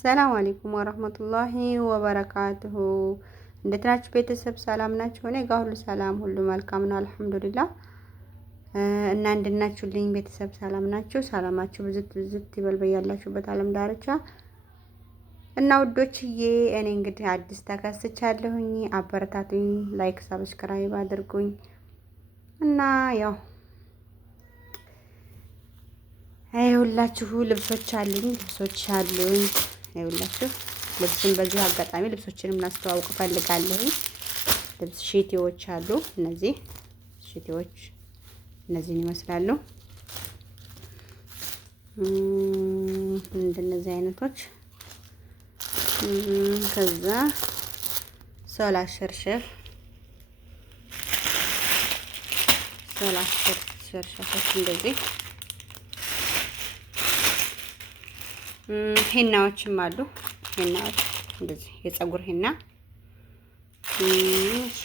ሰላም አለይኩም ወራህመቱላሂ ወበረካቱሁ። እንዴት ናችሁ ቤተሰብ? ሰላም ናችሁ? እኔ ጋር ሁሉ ሰላም፣ ሁሉ መልካም ነው አልሐምዱሊላህ። እና እንዴት ናችሁልኝ ቤተሰብ? ሰላም ናችሁ? ሰላማችሁ ብዝት ብዝት ይበል በያላችሁበት ዓለም ዳርቻ እና ውዶችዬ፣ እኔ እንግዲህ አዲስ ተከስቻለሁኝ። አበረታቱኝ፣ ላይክ ሰብስክራይብ አድርጉኝ እና ያው ሁላችሁ ልብሶች አሉኝ ይኸውላችሁ ልብስን በዚህ አጋጣሚ ልብሶችንም እናስተዋውቅ ፈልጋለሁ። ልብስ ሺቲዎች አሉ። እነዚህ ሺቲዎች እነዚህን ይመስላሉ። እንደነዚህ አይነቶች ከዛ ሶላ ሸርሸፍ ሸርሸፎች እንደዚህ ሄናዎችም አሉ። ሄናዎች እንደዚህ የፀጉር ሄና እሺ፣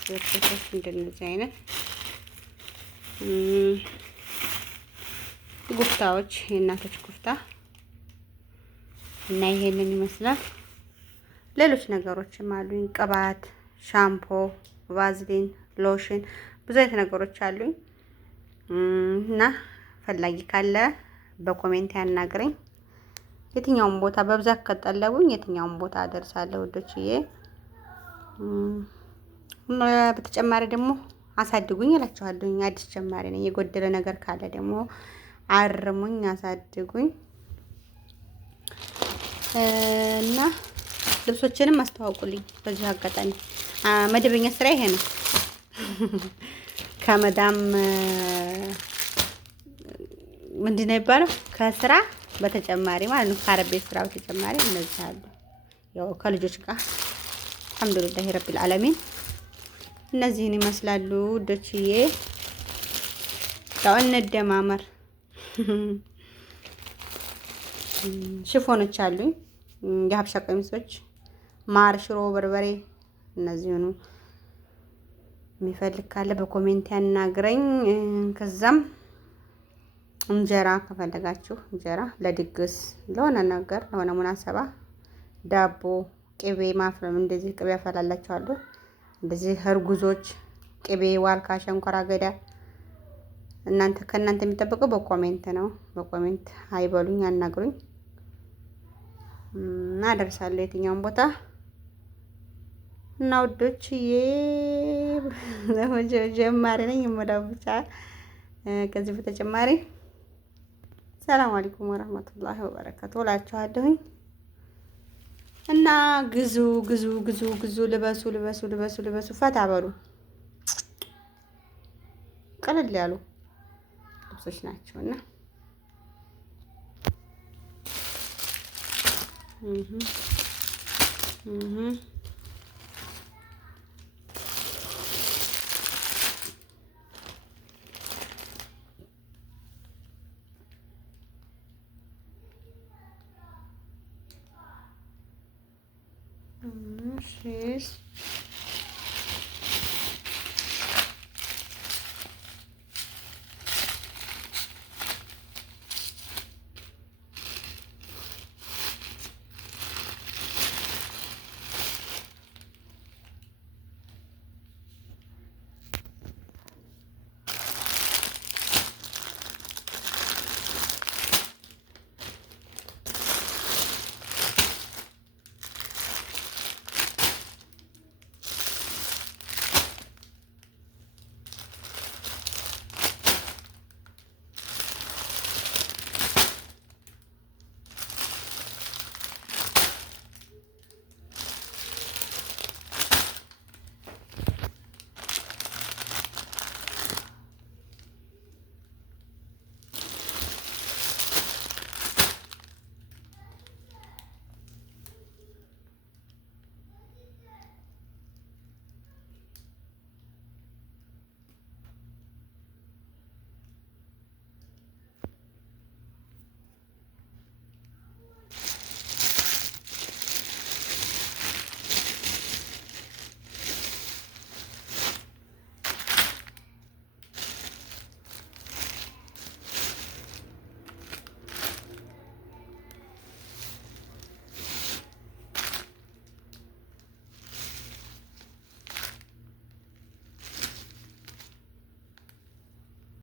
ሸርሸፎች እንደነዚህ አይነት ጉፍታዎች የእናቶች ጉፍታ እና ይሄንን ይመስላል። ሌሎች ነገሮችም አሉኝ። ቅባት፣ ሻምፖ፣ ቫዝሊን፣ ሎሽን ብዙ አይነት ነገሮች አሉኝ እና ፈላጊ ካለ በኮሜንት ያናግረኝ። የትኛውም ቦታ በብዛት ከጠለቡኝ የትኛውም ቦታ አደርሳለሁ ውዶችዬ። በተጨማሪ ደግሞ አሳድጉኝ እላችኋለሁኝ። አዲስ ጀማሪ ነኝ። የጎደለ ነገር ካለ ደግሞ አርሙኝ፣ አሳድጉኝ እና ልብሶችንም አስተዋውቁልኝ። በዚህ አጋጣሚ መደበኛ ስራ ይሄ ነው። ከመዳም ምንድን ነው የሚባለው? ከስራ በተጨማሪ ማለት ነው። ከአረብ ቤት ስራ በተጨማሪ እነዚህ አሉ። ያው ከልጆች ጋር አልሐምዱሊላህ ረቢል ዓለሚን እነዚህን ይመስላሉ ውዶችዬ። ያው እንደማመር ሽፎኖች አሉኝ። የሀበሻ ቀሚሶች ማር፣ ሽሮ፣ በርበሬ እነዚህኑ የሚፈልግ ካለ በኮሜንት ያናግረኝ። ከዛም እንጀራ ከፈለጋችሁ እንጀራ ለድግስ ለሆነ ነገር ለሆነ ሙናሰባ ዳቦ፣ ቅቤ ማፍረም እንደዚህ ቅቤ ያፈላላችኋለሁ። እንደዚህ እርጉዞች ቅቤ፣ ዋልካ፣ ሸንኮራ አገዳ ከእናንተ የሚጠበቀው በኮሜንት ነው። በኮሜንት አይበሉኝ፣ አናግሩኝ እና አደርሳለሁ የትኛውን ቦታ እና ውዶችዬ ጀማሪ ነኝ የምለው ብቻ። ከዚህ በተጨማሪ ሰላም አለይኩም ወራህመቱላሂ ወበረካቱ እላችኋለሁኝ እና ግዙ ግዙ ግዙ ግዙ፣ ልበሱ ልበሱ ልበሱ ልበሱ፣ ፈታ በሉ። ቀለል ያሉ ልብሶች ናቸውና እሺ